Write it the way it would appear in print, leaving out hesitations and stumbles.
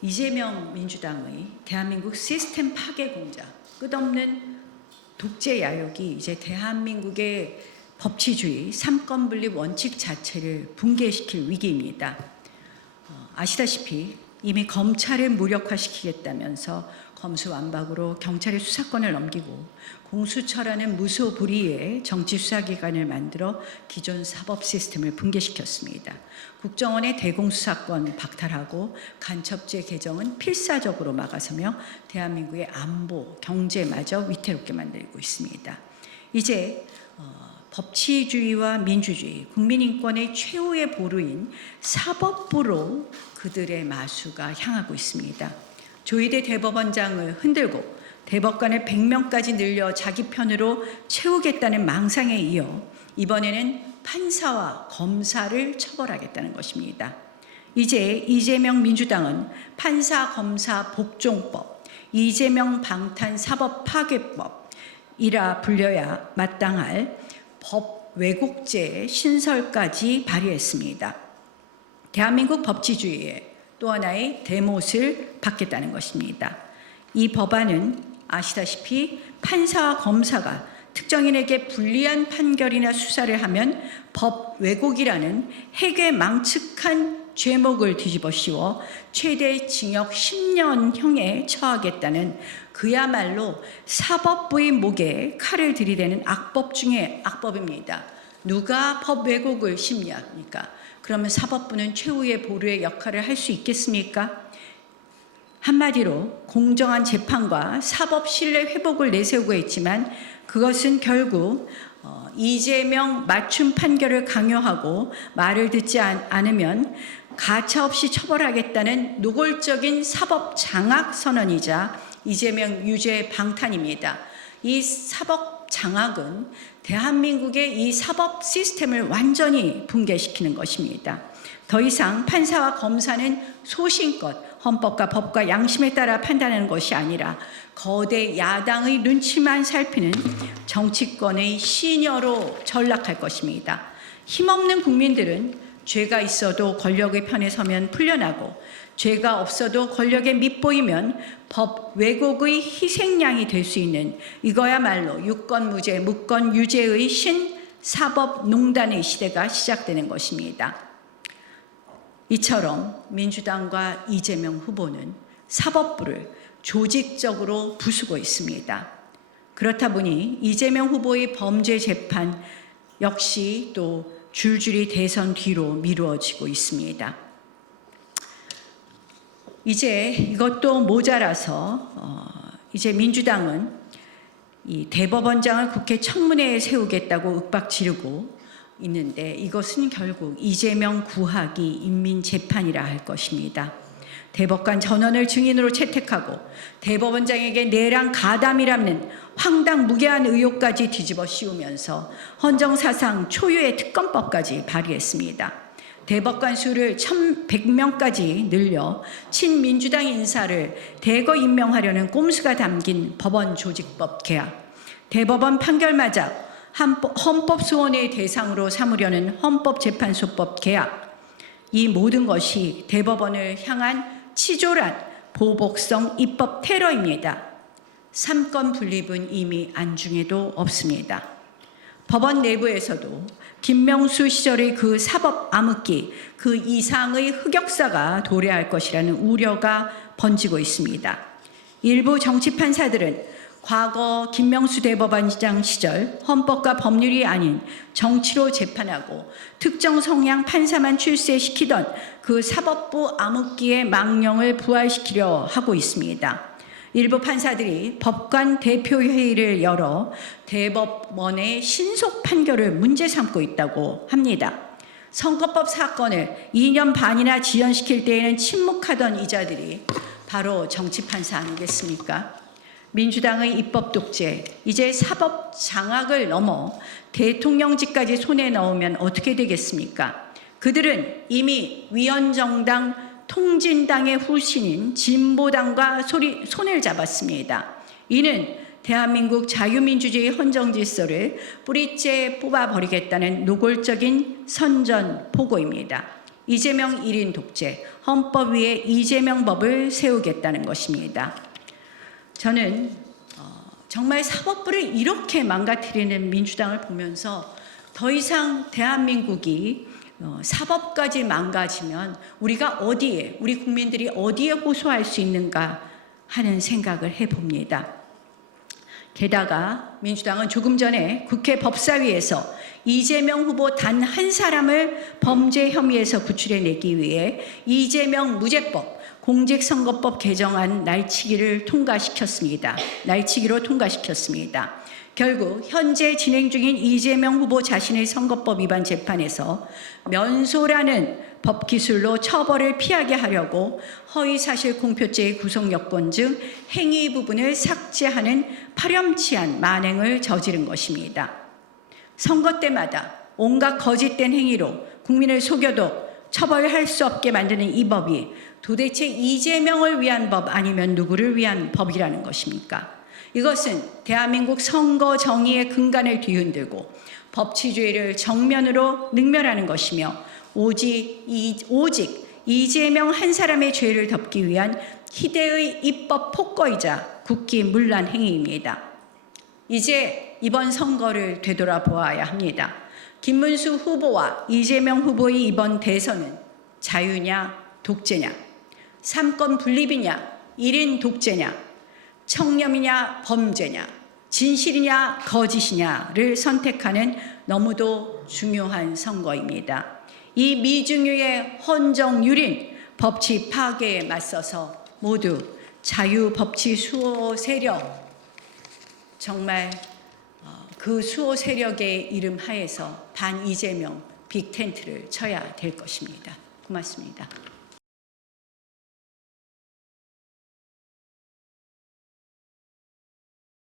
이재명 민주당의 대한민국 시스템 파괴 공작, 끝없는 독재 야욕이 이제 대한민국의 법치주의, 삼권분립 원칙 자체를 붕괴시킬 위기입니다. 아시다시피 이미 검찰을 무력화시키겠다면서 검수완박으로 경찰의 수사권을 넘기고 공수처라는 무소불위의 정치수사기관을 만들어 기존 사법 시스템을 붕괴시켰습니다. 국정원의 대공수사권 박탈하고 간첩죄 개정은 필사적으로 막아서며 대한민국의 안보, 경제마저 위태롭게 만들고 있습니다. 이제 법치주의와 민주주의, 국민인권의 최후의 보루인 사법부로 그들의 마수가 향하고 있습니다. 조희대 대법원장을 흔들고 대법관을 100명까지 늘려 자기 편으로 채우겠다는 망상에 이어 이번에는 판사와 검사를 처벌하겠다는 것입니다. 이제 이재명 민주당은 판사, 검사 복종법, 이재명 방탄 사법 파괴법이라 불려야 마땅할 법 왜곡죄 신설까지 발의했습니다. 대한민국 법치주의의 또 하나의 대못을 받겠다는 것입니다. 이 법안은 아시다시피 판사와 검사가 특정인에게 불리한 판결이나 수사를 하면 법 왜곡이라는 핵에 망측한 죄목을 뒤집어 씌워 최대 징역 10년형에 처하겠다는 그야말로 사법부의 목에 칼을 들이대는 악법 중에 악법입니다. 누가 법 왜곡을 심리합니까? 그러면 사법부는 최후의 보루의 역할을 할 수 있겠습니까? 한마디로 공정한 재판과 사법 신뢰 회복을 내세우고 있지만 그것은 결국 이재명 맞춤 판결을 강요하고 말을 듣지 않으면 가차없이 처벌하겠다는 노골적인 사법 장악 선언이자 이재명 유죄 방탄입니다. 이 사법 장악은 대한민국의 이 사법 시스템을 완전히 붕괴시키는 것입니다. 더 이상 판사와 검사는 소신껏 헌법과 법과 양심에 따라 판단하는 것이 아니라 거대 야당의 눈치만 살피는 정치권의 시녀로 전락할 것입니다. 힘없는 국민들은 죄가 있어도 권력의 편에 서면 풀려나고 죄가 없어도 권력에 밑보이면 법 왜곡의 희생양이 될 수 있는 이거야말로 유권무죄, 무권유죄의 신사법농단의 시대가 시작되는 것입니다. 이처럼 민주당과 이재명 후보는 사법부를 조직적으로 부수고 있습니다. 그렇다 보니 이재명 후보의 범죄 재판 역시 또 줄줄이 대선 뒤로 미루어지고 있습니다. 이제 이것도 모자라서 이제 민주당은 이 대법원장을 국회 청문회에 세우겠다고 윽박 지르고 있는데 이것은 결국 이재명 구하기 인민재판이라 할 것입니다. 대법관 전원을 증인으로 채택하고 대법원장에게 내랑 가담이라는 황당무계한 의혹까지 뒤집어 씌우면서 헌정사상 초유의 특검법까지 발의했습니다. 대법관 수를 1,100명까지 늘려 친민주당 인사를 대거 임명하려는 꼼수가 담긴 법원조직법 개혁, 대법원 판결마저 헌법소원의 대상으로 삼으려는 헌법재판소법 개혁, 이 모든 것이 대법원을 향한 치졸한 보복성 입법 테러입니다. 삼권 분립은 이미 안중에도 없습니다. 법원 내부에서도 김명수 시절의 그 사법 암흑기, 그 이상의 흑역사가 도래할 것이라는 우려가 번지고 있습니다. 일부 정치판사들은 과거 김명수 대법원장 시절 헌법과 법률이 아닌 정치로 재판하고 특정 성향 판사만 출세시키던 그 사법부 암흑기의 망령을 부활시키려 하고 있습니다. 일부 판사들이 법관 대표회의를 열어 대법원의 신속 판결을 문제 삼고 있다고 합니다. 선거법 사건을 2년 반이나 지연시킬 때에는 침묵하던 이자들이 바로 정치판사 아니겠습니까? 민주당의 입법 독재, 이제 사법 장악을 넘어 대통령직까지 손에 넣으면 어떻게 되겠습니까? 그들은 이미 위헌정당 통진당의 후신인 진보당과 손을 잡았습니다. 이는 대한민국 자유민주주의 헌정질서를 뿌리째 뽑아버리겠다는 노골적인 선전포고입니다. 이재명 1인 독재, 헌법 위에 이재명 법을 세우겠다는 것입니다. 저는 정말 사법부를 이렇게 망가뜨리는 민주당을 보면서 더 이상 대한민국이 사법까지 망가지면 우리가 어디에, 우리 국민들이 어디에 호소할 수 있는가 하는 생각을 해봅니다. 게다가 민주당은 조금 전에 국회 법사위에서 이재명 후보 단 한 사람을 범죄 혐의에서 구출해내기 위해 이재명 무죄법, 공직선거법 개정안 날치기로 통과시켰습니다. 결국 현재 진행 중인 이재명 후보 자신의 선거법 위반 재판에서 면소라는 법 기술로 처벌을 피하게 하려고 허위사실 공표죄의 구속 요건 중 행위 부분을 삭제하는 파렴치한 만행을 저지른 것입니다. 선거 때마다 온갖 거짓된 행위로 국민을 속여도 처벌할 수 없게 만드는 이 법이 도대체 이재명을 위한 법 아니면 누구를 위한 법이라는 것입니까? 이것은 대한민국 선거 정의의 근간을 뒤흔들고 법치주의를 정면으로 능멸하는 것이며 오직 이재명 한 사람의 죄를 덮기 위한 희대의 입법 폭거이자 국기문란 행위입니다. 이제 이번 선거를 되돌아보아야 합니다. 김문수 후보와 이재명 후보의 이번 대선은 자유냐 독재냐, 삼권 분립이냐 1인 독재냐, 청렴이냐 범죄냐, 진실이냐 거짓이냐를 선택하는 너무도 중요한 선거입니다. 이 미중유의 헌정유린 법치 파괴에 맞서서 모두 자유법치 수호 세력, 정말 그 수호 세력의 이름 하에서 반 이재명 빅텐트를 쳐야 될 것입니다. 고맙습니다.